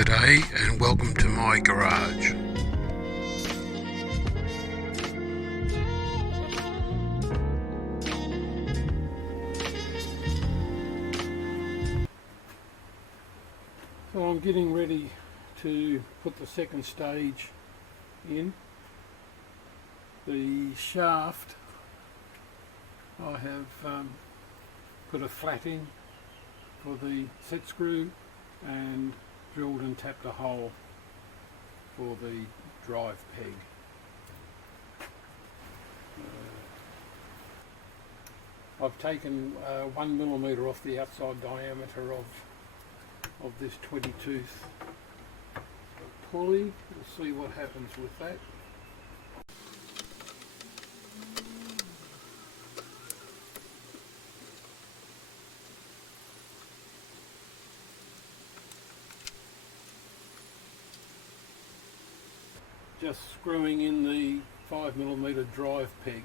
G'day and welcome to my garage. So I'm getting ready to put the second stage in. The shaft I have put a flat in for the set screw and drilled and tapped a hole for the drive peg. I've taken 1mm off the outside diameter of this 20 tooth pulley. We'll see what happens with that. Just screwing in the 5mm drive peg.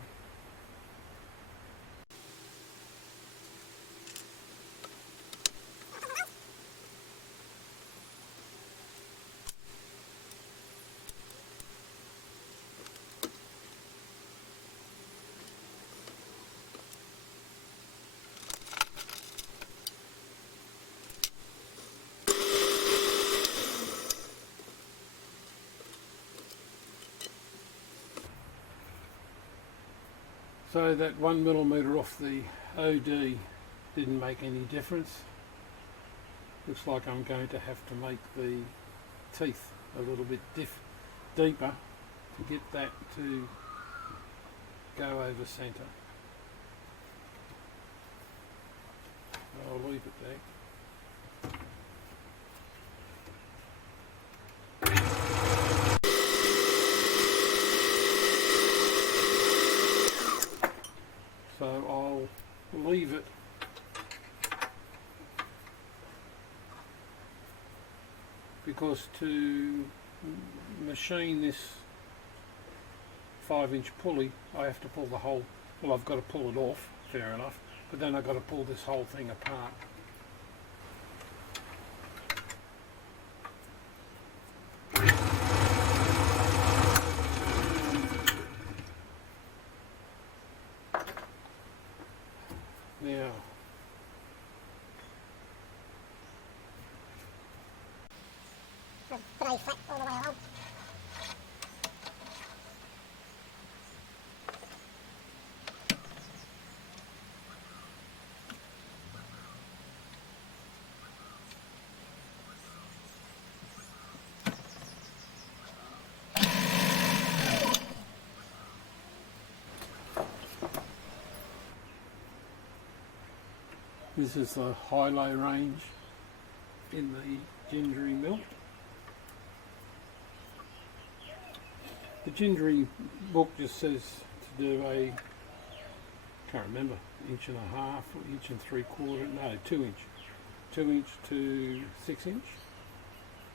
So that 1mm off the OD didn't make any difference. Looks like I'm going to have to make the teeth a little bit deeper to get that to go over centre. I'll leave it there. So I'll leave it because to machine this 5-inch pulley I have to pull the whole, well, I've got to pull it off, fair enough, but then I've got to pull this whole thing apart. Now, pretty flat all the way along. this is the high-low range in the Gingery mill. The Gingery book just says to do a, can't remember, 1.5 or 1.75, no, 2 inch to 6 inch.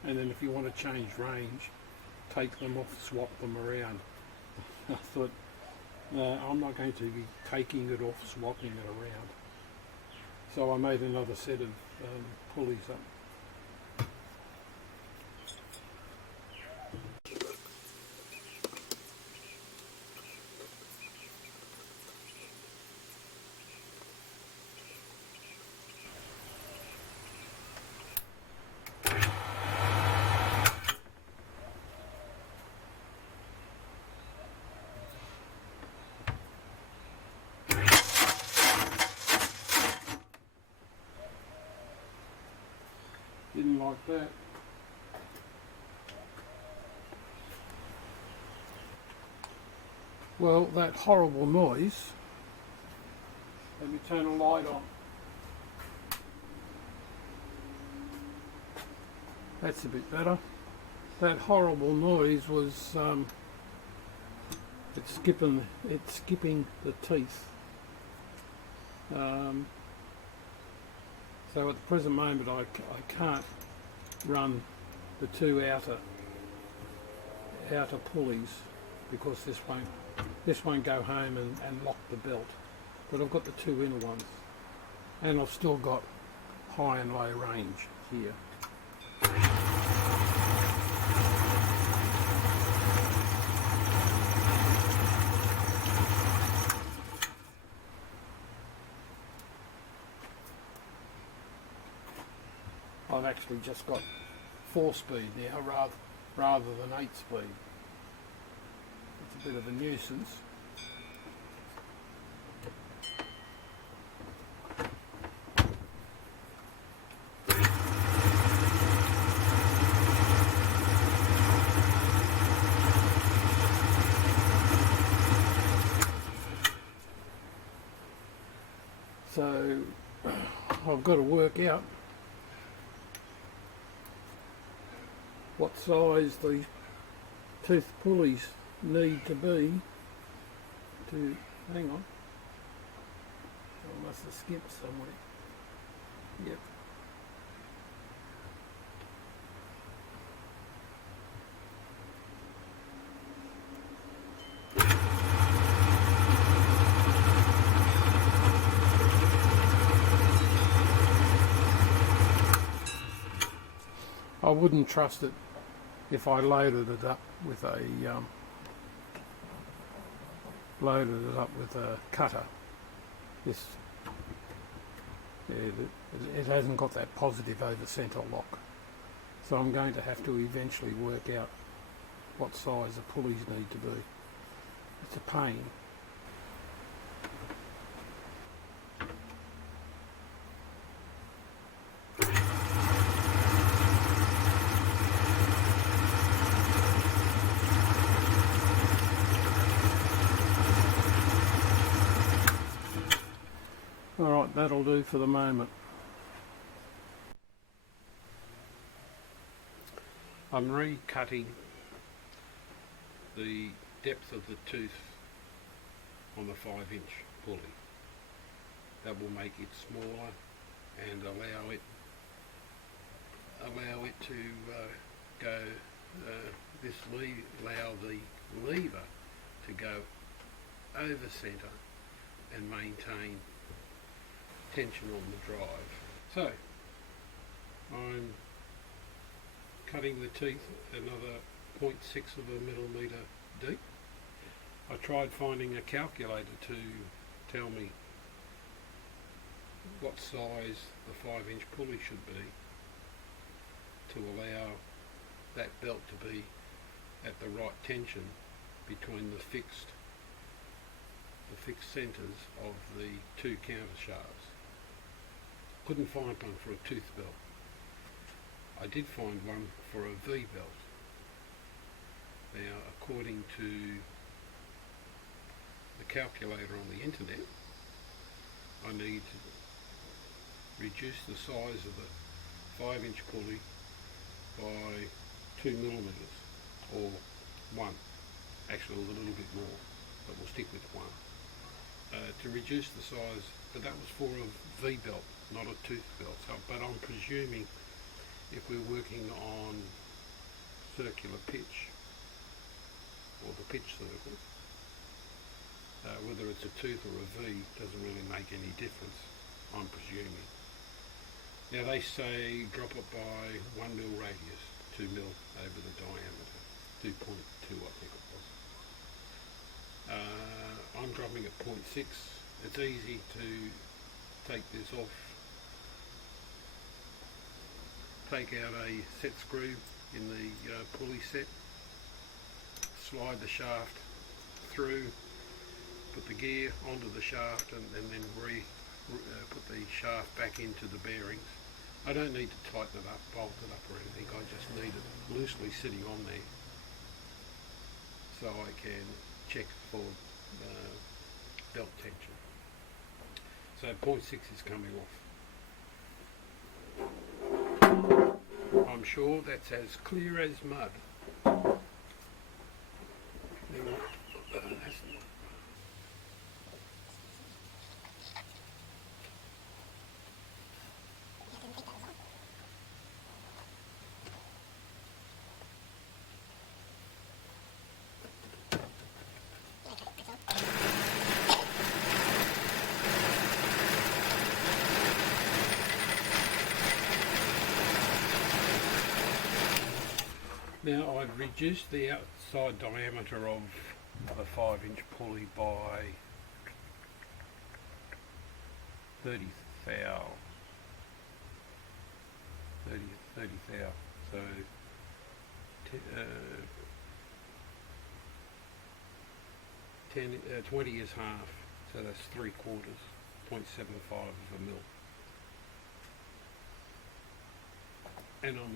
And then if you want to change range, take them off, swap them around. I thought, no, I'm not going to be taking it off, swapping it around. So I made another set of pulleys up. Didn't like that. Well, that horrible noise, let me turn a light on. That's a bit better. That horrible noise was, it's skipping the teeth. So at the present moment I can't run the two outer pulleys because this won't go home and lock the belt. But I've got the two inner ones and I've still got high and low range here. I've actually just got 4-speed now rather than 8-speed. It's a bit of a nuisance. So I've got to work out what size these tooth pulleys need to be to, hang on, I must have skipped somewhere. Yep. I wouldn't trust it if I loaded it up with a cutter. This, it hasn't got that positive over centre lock, so I'm going to have to eventually work out what size the pulleys need to be. It's a pain. Alright, that'll do for the moment. I'm recutting the depth of the tooth on the 5-inch pulley. That will make it smaller and allow it to go, allow the lever to go over centre and maintain tension on the drive. So I'm cutting the teeth another 0.6 of a millimetre deep. I tried finding a calculator to tell me what size the 5-inch pulley should be to allow that belt to be at the right tension between the fixed centres of the two counter shafts. Couldn't find one for a tooth belt. I did find one for a V belt. Now, according to the calculator on the internet, I need to reduce the size of the 5-inch pulley by 2 millimetres, or 1. Actually, a little bit more, but we'll stick with 1. To reduce the size, but that was for a V belt, not a tooth belt. So, but I'm presuming if we're working on circular pitch, or the pitch circle, whether it's a tooth or a V doesn't really make any difference, I'm presuming. Now they say drop it by 1 mil radius, 2 mil over the diameter, 2.2 I think it was. I'm dropping at 0.6. It's easy to take this off, take out a set screw in the pulley set, slide the shaft through, put the gear onto the shaft and then put the shaft back into the bearings. I don't need to tighten it up, bolt it up or anything, I just need it loosely sitting on there so I can check for belt tension. So 0.6 is coming off. I'm sure that's as clear as mud. Now I've reduced the outside diameter of the 5-inch pulley by 30 thou. 30 thou. So 20 is half, so that's 3/4, 0.75 of a mil. And I'm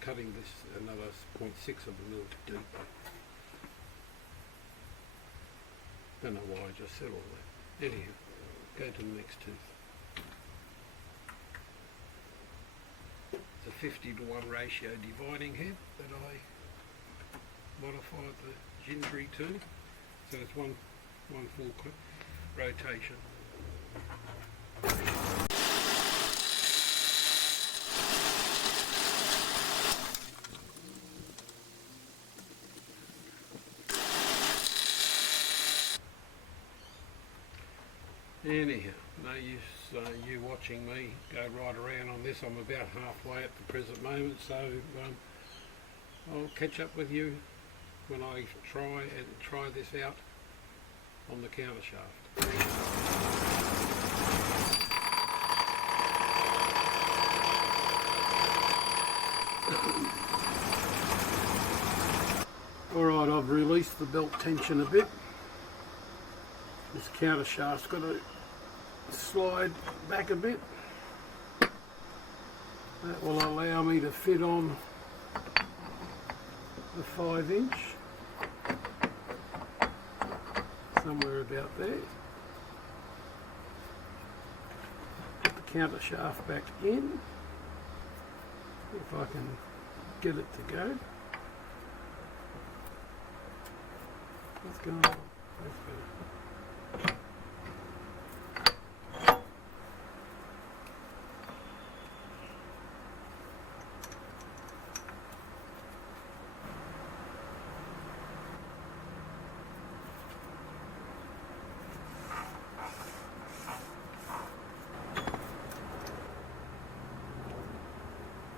cutting this another 0.6 of a mil deep. Don't know why I just said all that. Anyhow, go to the next tooth. It's a 50-to-1 ratio dividing head that I modified the Gingery to. So it's one full rotation. Anyhow, no use you watching me go right around on this. I'm about halfway at the present moment, so I'll catch up with you when I try this out on the counter shaft. Alright, I've released the belt tension a bit. This counter shaft's got to slide back a bit. That will allow me to fit on the 5-inch somewhere about there. Put the counter shaft back in, if I can get it to go. Let's go. Let's go.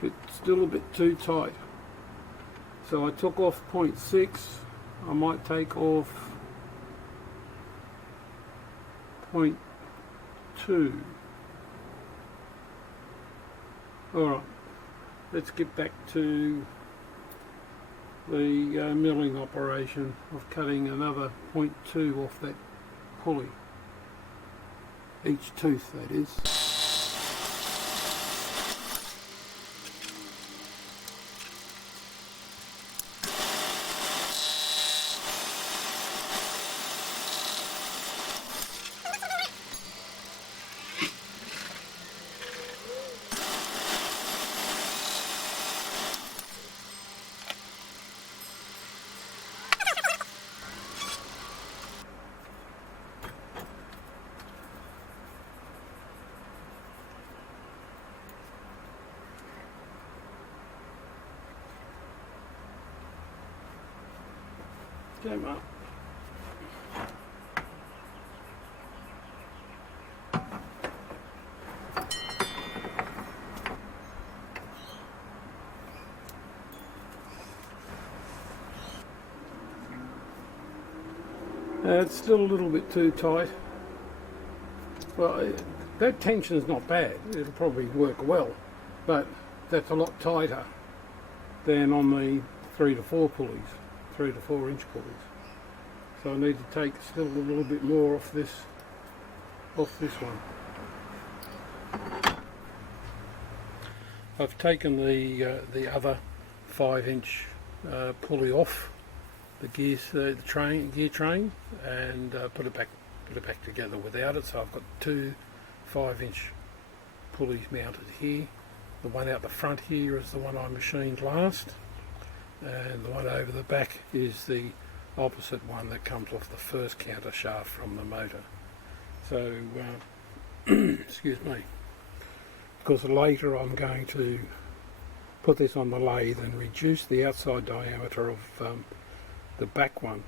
It's still a bit too tight, so I took off 0.6. I might take off 0.2. Alright, let's get back to the milling operation of cutting another 0.2 off that pulley, each tooth that is. Came up. It's still a little bit too tight. Well, that tension is not bad. It'll probably work well, but that's a lot tighter than on the 3 to 4 pulleys. 3 to 4 inch pulleys. So I need to take still a little bit more off this one. I've taken the other 5-inch pulley off the gear train and put it back together without it. So I've got 2 5-inch pulleys mounted here. The one out the front here is the one I machined last, and the one over the back is the opposite one that comes off the first counter shaft from the motor. So excuse me, because later I'm going to put this on the lathe and reduce the outside diameter of the back one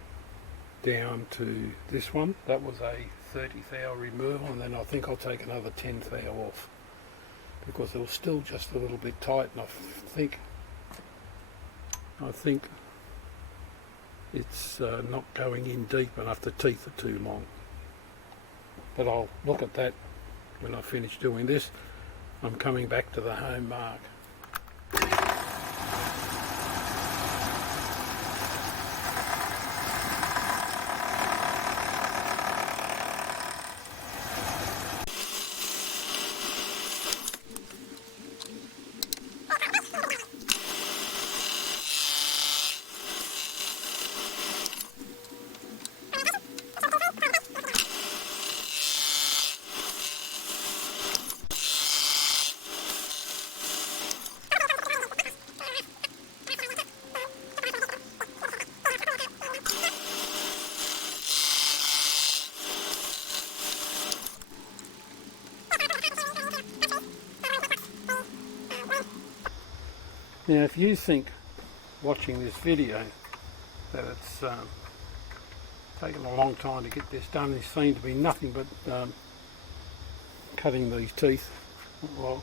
down to this one. That was a 30 thou removal, and then I think I'll take another 10 thou off because it was still just a little bit tight, and I think it's not going in deep enough. The teeth are too long. But I'll look at that when I finish doing this. I'm coming back to the home mark. Now if you think watching this video that it's taken a long time to get this done, this seemed to be nothing but cutting these teeth, well,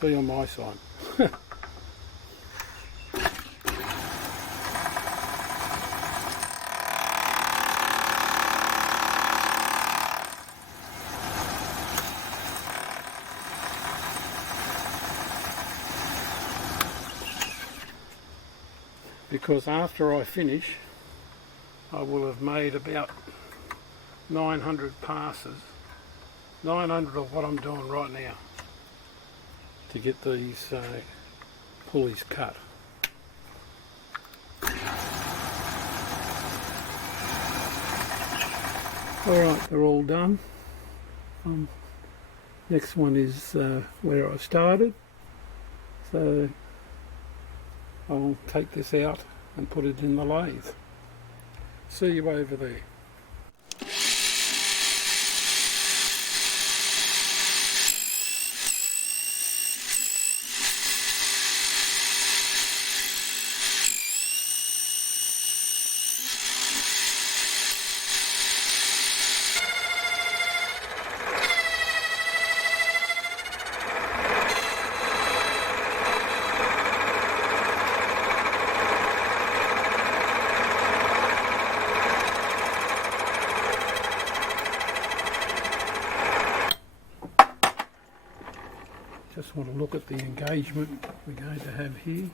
be on my side. Because after I finish, I will have made about 900 passes, 900 of what I'm doing right now, to get these pulleys cut. Alright, they're all done. Next one is where I started, so I'll take this out and put it in the lathe. See you over there. Just want to look at the engagement we're going to have here.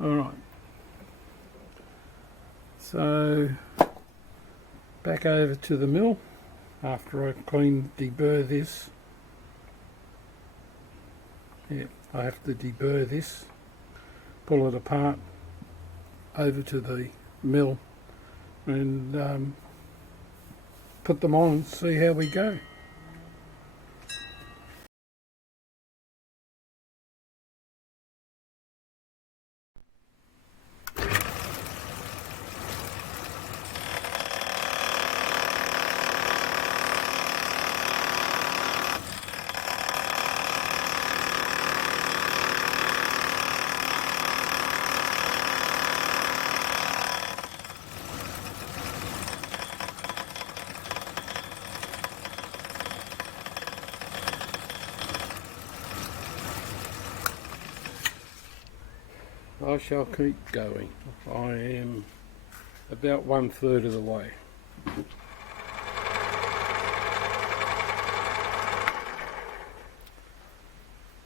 Alright, so back over to the mill after I deburr this. Yeah, I have to deburr this, pull it apart, over to the mill and put them on and see how we go. I shall keep going. I am about 1/3 of the way.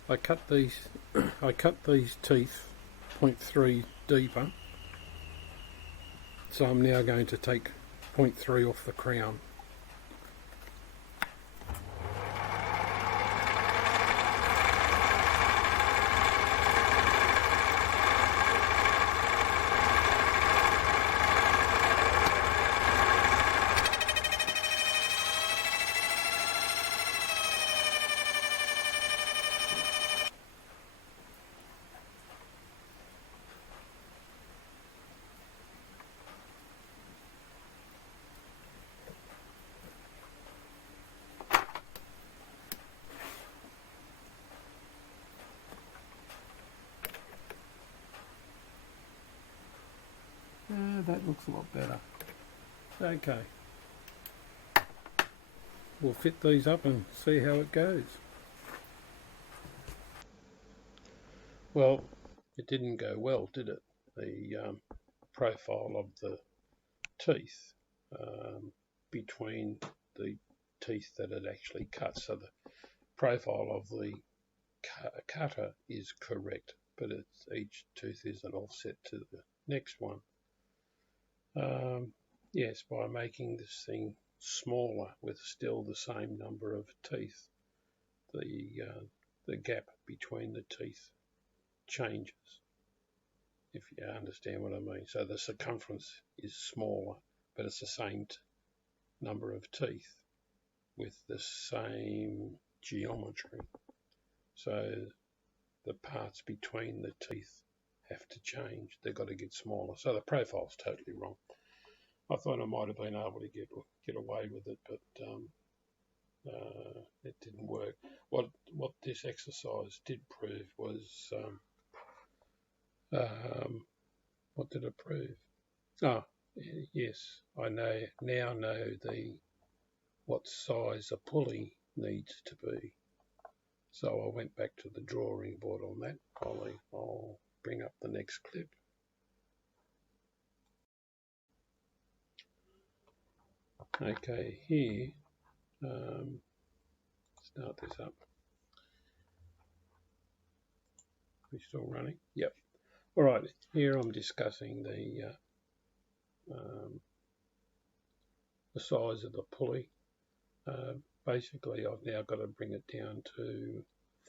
I cut these teeth 0.3 deeper, so I'm now going to take 0.3 off the crown. That looks a lot better. Okay, we'll fit these up and see how it goes. Well, it didn't go well, did it? the profile of the teeth between the teeth that it actually cuts. So the profile of the cutter is correct, but each tooth is an offset to the next one. Yes, by making this thing smaller with still the same number of teeth, the gap between the teeth changes, if you understand what I mean. So the circumference is smaller, but it's the same number of teeth with the same geometry. So the parts between the teeth have to change. They've got to get smaller. So the profile's totally wrong. I thought I might have been able to get away with it, but it didn't work. What this exercise did prove was what did it prove? Oh, yes, I now know what size a pulley needs to be. So I went back to the drawing board on that. I'll bring up the next clip. Okay, here, start this up. We're still running? Yep. All right, here I'm discussing the size of the pulley. Basically, I've now got to bring it down to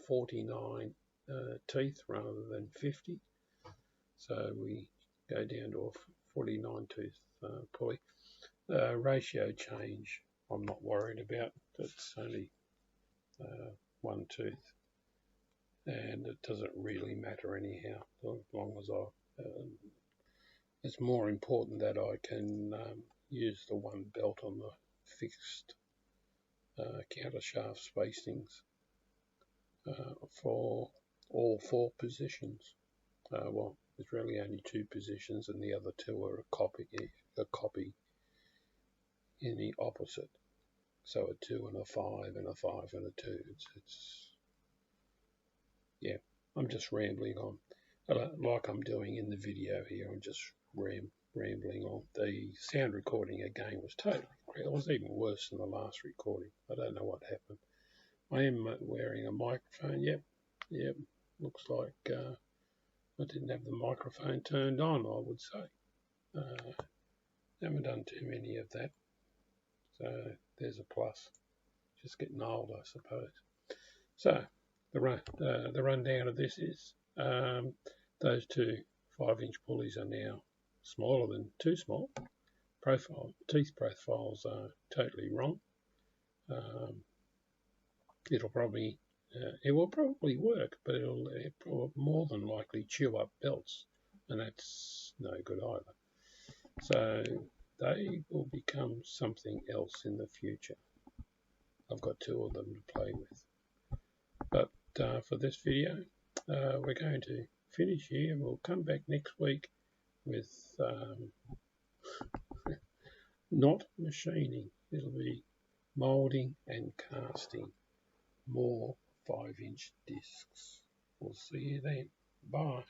49 teeth rather than 50. So we go down to a 49 tooth pulley. Ratio change, I'm not worried about. It's only one tooth, and it doesn't really matter anyhow, as long as it's more important that I can use the one belt on the fixed counter shaft spacings for all 4 positions. Well, there's really only 2 positions, and the other 2 are a copy in the opposite. So a 2 and a 5 and a 5 and a 2. Yeah, I'm just rambling on, like I'm doing in the video here. I'm just rambling on. The sound recording again was totally great. It was even worse than the last recording. I don't know what happened. I am wearing a microphone. Yep. Looks like I didn't have the microphone turned on, I would say. Haven't done too many of that. So there's a plus. Just getting old, I suppose. So the rundown of this is those 2 5-inch pulleys are now smaller than too small. Teeth profiles are totally wrong. It will probably work, but it'll more than likely chew up belts, and that's no good either. So they will become something else in the future. I've got 2 of them to play with. But for this video, we're going to finish here. We'll come back next week with not machining. It'll be moulding and casting more 5-inch discs. We'll see you then. Bye.